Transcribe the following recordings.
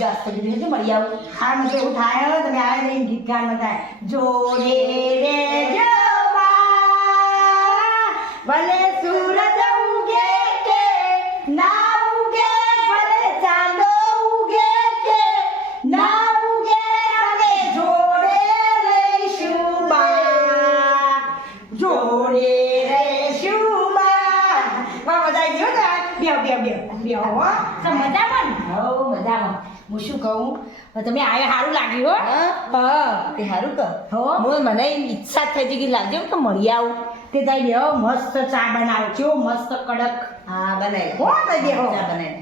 જાસ્ત કીધું છે મળી આવું. હા મને એવું થાય હો, તમે આવે ને ગીત ગાવાનું થાય જોડે રે ભલે સૂરજ ઉગે કે ના ઉગે, ભલે ચાંદો ઉગે કે ના ઉગે, અમે જોડે રહીશું બા, જોડે રહીશું બા. વાહ મજા આવી ગયો ને, બેહો હો. તો મજામાં ને? હો મજામાં. હું શું કહું, તમે આયા સારું લાગ્યું હો. તે સારું કર. હો મને ઈચ્છા થઈ હતી કે લાગજો કે મળી આવું. તે જાય બેહો, મસ્ત ચા બનાવો છો, મસ્ત કડક. હા બનાવી હો તો બેહો. ચા બનાવી.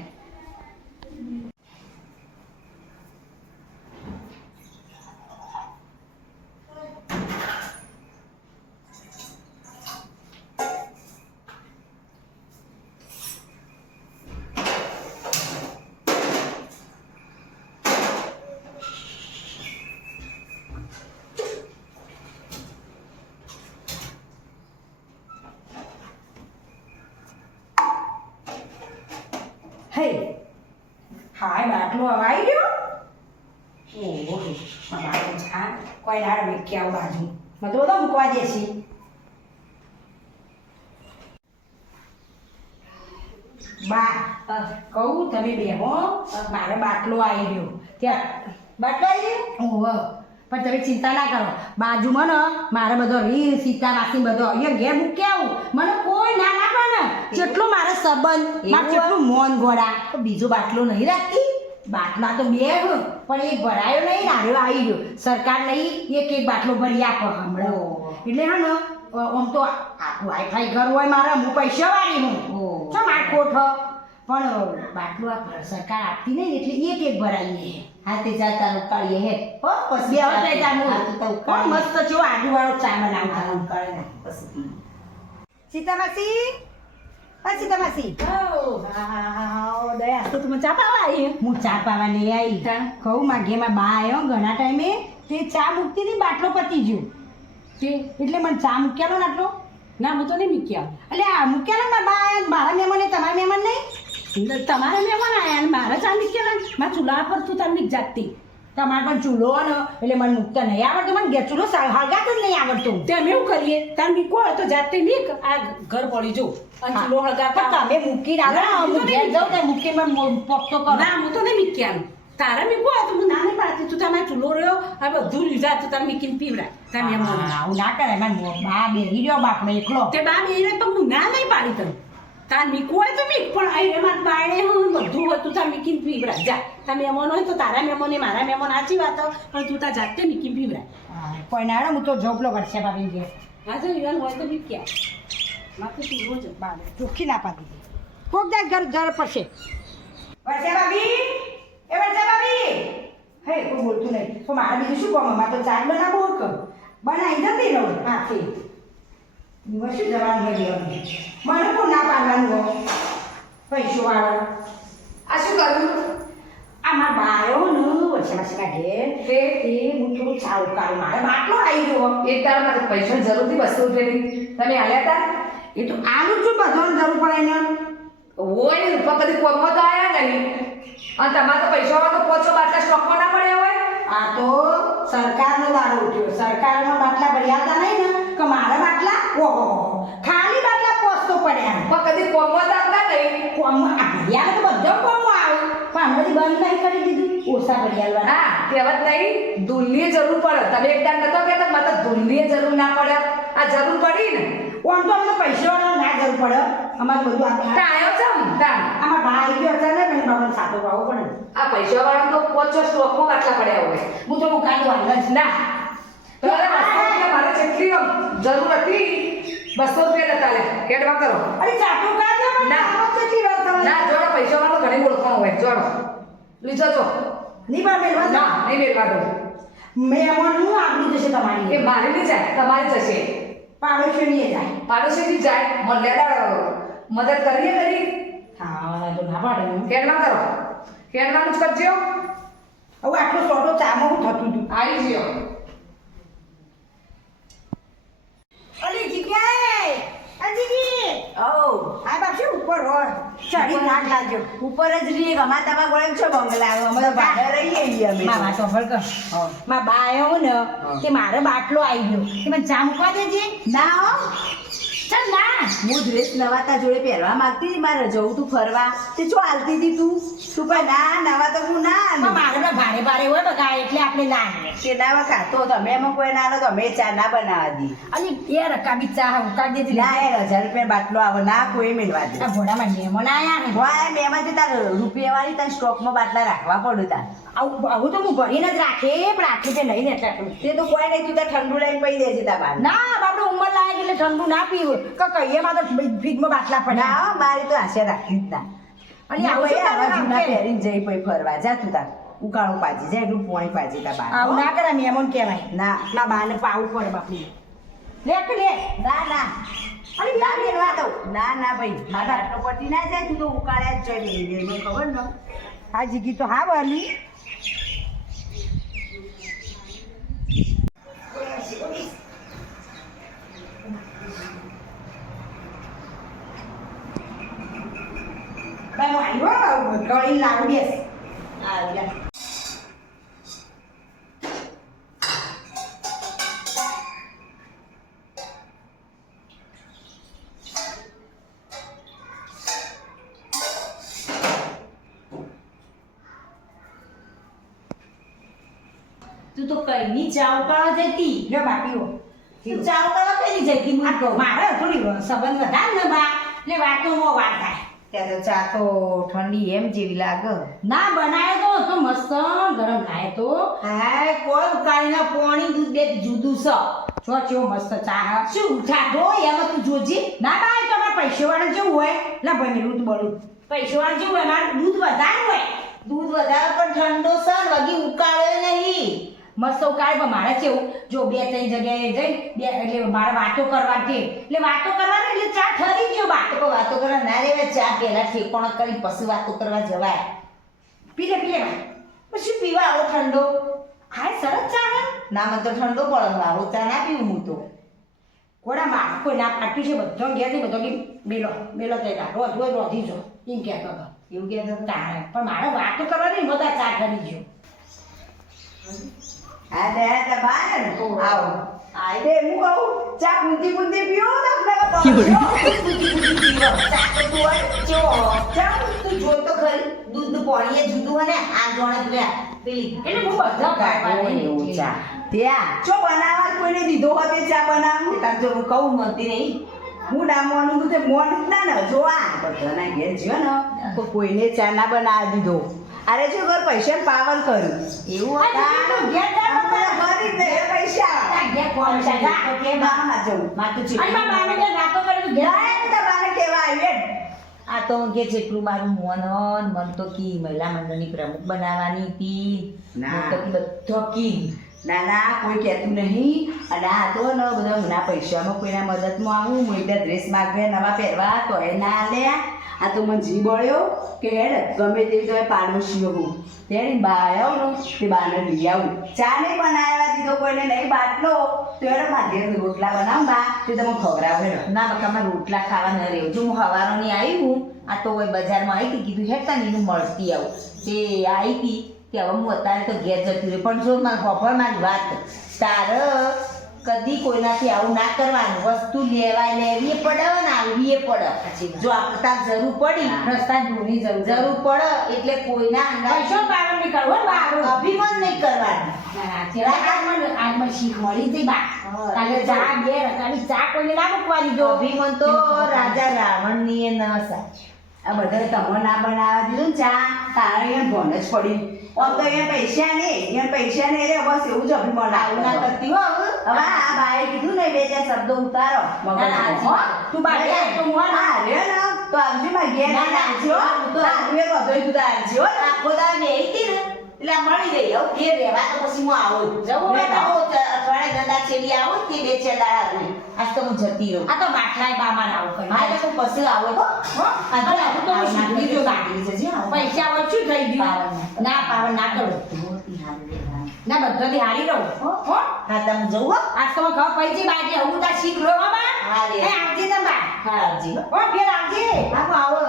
હે હાય બાટલો આવી ગયો. ઓહો બાટલો છા કોઈ નાળ મેકી આવ બાજુ મને તો બધો મૂકવા દેશી. બા કહું તમે બેહો, મારો બાટલો આવી ગયો. ત્યાં બાટલો આવી ગયો? ઓહો પણ તમે ચિંતા ના કરો, બાજુમાં ને મારે બધો રીલ સીતા વાસી બધો અહીંયા ઘેર મૂકી આવું, મને કોઈ ના નાખે ને. જેટલો મારે સંબંધ, મારે જેટલું મોન ગોળા. તો બીજો બાટલો નહીં રાખતી? બાટલા તો બે હ, પણ એક ભરાયો નહીં, નાર્યો આવી ગયો. સરકાર નહીં એક એક બાટલો ભરી આપે હમણાં. એટલે હે ને આમ તો વાઈફાઈ ઘર હોય મારે, હું પૈસા વાળી હું છો માર ખોટ હ. પણ બાટલો આ સરકાર આપતી નહીં એટલે એક એક ભરાઈએ. હા તે જા તારું ઉકાળીએ હે. હો પછી બે હવે જા હું. હા તો તારું પણ ઉકાળીએ. મસ્ત છે આદુવાળો ચા બનાવું. હા ઉકાળે ને પછી પી. સીતામાસી, હા સીતામાસી. હા દયા તો તમે ચા પાવા આવી? હું ચા પાવા નહીં આવી. કહું મારા ઘેરમાં બા આવ્યો ઘણા ટાઈમે, તે ચા મૂકતી હતી, બાટલો પતી ગયો એટલે મને ચા મૂક્યાલો ને આટલો. ના હું તો નહીં મૂક્યા. એટલે આ મૂક્યાલો ને બા આવ્યા, મારા મહેમાન તમારા મહેમાન નહીં. તમારે મહેમાન આવ્યા અને મારા ચા મૂક્યા મારા ચૂલા પર તું તાર નીક જાગતી. તમારે પણ ચૂલો ને એટલે મને મૂકતા નહીં આવડતું, મને ઘેર ચૂલો હળગાતું જ નહીં આવડતું. તે અમે એવું કરીએ તાર મીકો હોય તો જાતે મીક, આ ઘર પડી જો અને ચૂલો પણ હળગાતા. તમે મૂકીને આવો, ના, હું તો હું ઘેર નહીં જાઉં ને મૂકીને મને પોખતો કરો. ના હું તો નહીં મીક્યા. તારે મીકો હોય તો હું ના નહીં પાડતી. તું તમારે ચૂલો રહ્યો આ બધું લીધા તું તાર મીકીને પીવડા તાર મહેમાન. આવું ના કરે, મારે બા બેહી રહ્યો બાપડો એકલો. તે બા બેહીને પણ હું ના નહીં પાડી તને. તાર મીકવું હોય તો મીક, પણ અહીં એમાં બાયણે હું બધું હોય તું તાર મીકીને પીવડા જા. તાર મહેમાન હોય તો તારા મહેમાન એ મારા મહેમાન સાચી વાત હોય, પણ તું તાર જાતે મીકીને પીવડા. કોઈ ના આવે, હું તો જોપલો વર્ષે પાવી ગયો. હા જો ઈવન હોય તો મીક્યા માથે ચૂલો જ બાલે ચોખ્ખી ના પાડી દીધી. કોક જાય ઘર જર પડશે. વર્ષે ભાભી, એ વર્ષે ભાભી. હે કોઈ બોલતું નહીં તો મારે બીજું શું કામ, મારે તો ચાટ બનાવવો હોય કે બનાવી જતી રહું હાથી. શું જવાનું હોય લેવાનું, મને કોઈ ના પાડવાનું હોય પૈસો વાળો. આ શું કરું? આ મારા બાયો ને વર્ષે માસીના ઘેર તે હું થોડું ચાવ કાઢું, મારે બાટલો આવી ગયો. એક તારા માટે પૈસાની જરૂર હતી 200 રૂપિયાની. તમે આલ્યા હતા? એ તો આનું શું બધાને જરૂર પડે ને. હોય ને રૂપા કદી કોમમાં તો આયા નહીં. અને તમારે તો પૈસા વાળા તો પોચો બાટલા સ્ટોકમાં ના પડ્યા હોય. આ તો સરકારનો દાડો ઉઠ્યો, સરકારમાં બાટલા ભર્યા હતા નહીં ને કે મારા બાટલા ઓહો ખાલી બાટલા પોસતો પડ્યા. પણ કદી કોમમાં તો આવતા નહીં. કોમમાં આ ભર્યા તો બધો કોમમાં આવે, પણ બધી બંધ નહીં કરી દીધું ઓછા ભર્યા. હા કહેવત નહીં, ધૂળની જરૂર પડે. તમે એક ટાઈમ નતો કહેતા મારે ધૂળની જરૂર ના પડે. આ જરૂર પડી ને આમ તો અમને પૈસાનો ના જરૂર પડે, અમારે બધું આપણે ત્યાં આવ્યો છે ને ત્યાં. આમાં ભાઈ ગયો હતા ને મને બાબાને સાતો પાવો પડે. આ પૈસા વાળા તો પોચો સ્ટોકમાં બાટલા પડ્યા હોય. હું તો હું કાઢું વાંધો જ ના તો અરે 200 રૂપિયા મારે જેટલી જરૂર હતી 200 રૂપિયા લેતા લે કેડમાં કરો. અરે ચાટો કાઢ દે. ના. આમાં કેટલી વાત થાય. ના જોડો પૈસા વાળો ઘણી ઓળખાણ હોય. જોડો લીધો છો? નહીં પણ મેળવા ના નહીં મેળવા દો. મહેમાન હું આપણી જશે તમારી એ મારી નહીં જાય, તમારી જશે. પાડોશીઓની જાય. પાડોશીથી જાય મદદ કરીએ કરી. હા તો ના પાડે ને. કેડમાં કરો. કેડમાં જ કરજો. હવે આટલો સોટો ચામાં હું થતું હતું. આવી ગયો. અલી જીગ્યા, આ જીગી. ઓ આ બાપ છે ઉપર હોય. ચડી થાક લાગ્યો ઉપર જ રહીએ કે અમારા તમારા ગોળે છો બંગલા અમે તો ભાડે રહીએ છીએ અમે માં વાત સાંભળ કર માં બા આવ્યો ને કે મારે બાટલો આવી ગયો કે મને ચા મૂકવા દેજે ના હો ચાલ ના હું ડ્રેસ નવાતા જોડે પહેરવા માંગતી હતી મારે જવું તું ફરવા તે શું હાલતી હતી તું પણ ના નવા તો હું ના પણ આલું. મારે તો ભારે ભારે હોય બગા એટલે આપણે ના આવીએ. કે ના ખાતો તમે એમાં કોઈ ના લો તો અમે ચા ના બનાવવા દી અને એ રકાબી ચા ઉકાળી દેજે ના એ 1000 રૂપિયા બાટલો આવે ના કોઈ મેળવા દે આ ઘોડામાં મહેમાન આયા ને વાય મેમાંથી તાર રૂપિયા વાળી તાર સ્ટોકમાં બાટલા રાખવા પડે તાર આવું તો હું ભરીને જ રાખે પણ આટલું તે નહીં ને એટલે આટલું. તે તો કોઈ નહીં તું તાર ઠંડુ લઈને પી દેજે તાર બાર ના બાપડે ઉંમર લાગે એટલે ઠંડુ ના પીવું કે કહીએ માં તો ફ્રીજમાં બાટલા પડ્યા ના હો, મારી તો આશા રાખી જ ના અને આવું શું આવા કરે જૂના રાખે? પહેરીને જઈ પછી ફરવા જા તું તાર ઉકાળું પાજી જાય એટલું પોણી પાજી તાર બાર આવું ના કરે મહેમાન કહેવાય ના ના બાને પાવું પડે બાપડી લે કે લે ના ના અરે ના બેનવા તો ના ના ભાઈ મારા આટલો પટી ના જાય તું તો ઉકાળ્યા જ જોઈએ મને ખબર ને આ જીગી તો હા વાલી ભાઈ આવ્યો ગળી લાડુ બેસ આ લે તું તો કઈની ચા ઉકાળવા જતી લે બાપીઓ તું ચા ઉકાળવા કઈની જતી મને કહો મારે થોડી સંબંધ વધારે ને બા એટલે વાતોમાં વાત થાય ત્યાં તો ચા તો ઠંડી એમ જેવી લાગે ના બનાવ્યો તો મસ્ત ગરમ થાય તો હા કોઈ ઉકાળીને પોણી દૂધ બે જુદું છે જો કેવો મસ્ત ચા હા શું ઉઠાડો એમાં તું જોજે ના બા એ તો અમારે પૈસાવાળા જેવું હોય લે ભાઈ મેલું તો બોલું પૈસાવાળું જેવું હોય મારે દૂધ વધારે હોય દૂધ વધારે પણ ઠંડો છે ને વગી ઉકાળ્યો નહીં મસ્ત ઉકાળે પણ મારે કેવું જો બે ત્રણ જગ્યાએ જઈ બે એટલે મારે વાતો કરવા છે એટલે વાતો કરવાની એટલે ચા ઠરી ગયો બા તો કોઈ વાતો કરવા ના રેવા ચા પહેલા ઠેકોણો કરી પછી વાતો કરવા જવાય પીલે પીલે બા પછી પીવા આવો ઠંડો હાય સરસ ચા હે ના મને તો ઠંડો પડે આવો ચા ના પીવું હું તો કોડા માં કોઈ ના પાટી છે બધો ગયા છે બધો કે બેલો તૈયાર રોજ રોજ રોધી જો એમ કહેતો હતો એવું કે તારે પણ મારે વાતો કરવાની બધા ચા ઠરી ગયો હા તે બાર આવો આ તે હું કહું ચા પૂંતી પૂંતી પીઓ તો તું જો તો ખરી દૂધ પાણીએ જુદું હોય ને આ જોણે પેલા પેલી એટલે હું બધા કાઢવાની એવું ચા ત્યાં ચો બનાવવા કોઈને દીધો હોય તે ચા બનાવું તાર જો હું કહું મળતી નહીં હું ના મોનું તું તે મોન જ ના ને જો આ બધાના ઘેર જ્યો ને તો કોઈને ચા ના બનાવી દીધો અરે જો ઘર પૈસા પાવર કર્યું એવું આ હતા જીગી તો ઘેર જા અમે ભરી દે પૈસા તા ઘેર કોણ છે જા તો કે બા માં જવું માતું છે અને મારા બાને કે વાતો કરી તો ઘેર જાય તો બાને કેવા આવી આ તો કે જેટલું મારું મોન મન તો કી મહિલા મંડળની પ્રમુખ બનાવવાની હતી ના. હું તો કી બધો કી ના ના કોઈ કહેતું નહીં અને આ તો ને બધા ના પૈસામાં કોઈના મદદમાં આવું હું એટલે ડ્રેસ માગે નવા પહેરવા તો એ ના લે આ તો મને જી બળ્યો કે હેડ ગમે તેવી તમે પાડોશીઓ હું તેની બા આવ્યો ને તે બાને લઈ આવું ચા નહીં બનાવવા દીધો કોઈને નહીં બાટલો તો હેડ મારે રોટલા બનાવ બા તે તમે ખવડાવે ના બકા રોટલા ખાવા ન રહ્યો જો હું હવારોની આવી હું આ તો હોય બજારમાં આવી હતી કીધું હેઠતા નીનું મળતી આવું તે આવી હતી કે હવે હું અત્યારે તો ઘેર જતી રહી પણ જો મારે ખબર મારી વાત તારે કદી કોઈનાથી આવું ના કરવાનું વસ્તુ લેવી પડે ને આવવી પડે જો આપણે તાર જરૂર પડી રસ્તા દૂરની જરૂર પડે એટલે કોઈના પૈસો પાવર નહીં કરવો ને બા અભિમાન નહીં કરવાનું આજમાં શીખ મળી હતી બા કાલે ચા બે રકાની ચા કોઈને ના મૂકવાની જો અભિમાન તો રાજા રાવણની એ ન સાચ આ બધા તમે ના બનાવવા દીધું ને ચા તારે એને ભણ જ પડ્યું આમ તો એને પૈસા નહીં બસ એવું જ અભિમાન આવું ના લાગતું કરતી હો હવે. હવે આ બાએ કીધું ને બે ચાર શબ્દો ઉતારો મગજમાં. હો? તું બા લે, તો હું આ હા, રે ને તો આવજે મારા ઘેર ના, ના, આવજો. હું તો- હા, હું એ વધોય તું તાર આવજે, હો ને. આખો દાડો બેહી હતી ને એટલે આ મળી ગઈ હવે ઘેર રહેવા તો પછી હું આવું જ. જવું હોય તો આવો અઠવાડિયે ગંદા છેડી આવું જ તે બે ચાર દાડા રહું. આજ તો હું જતી રહું આ તો બાટલાય બા મારે આવું કર્યું હા એટલે હું પછી આવું હો. હો? આ જો અને હું તો આવું શીખી ગયો બા. નાખી જજે, આવું. પૈસા ઓછું થઈ ગયું પાવર ના પાવર ના કરું મોતી હારી રહેવાનું. ના બધાથી હારી રહું હો હા તમે જવું હો? આજ તો મને ખબર પડી બા એટલે હું તા શીખ લો હો બા હા રે. એ આવજે ને બા હા આવજી હો. હો ફેર આવજે આવો આવો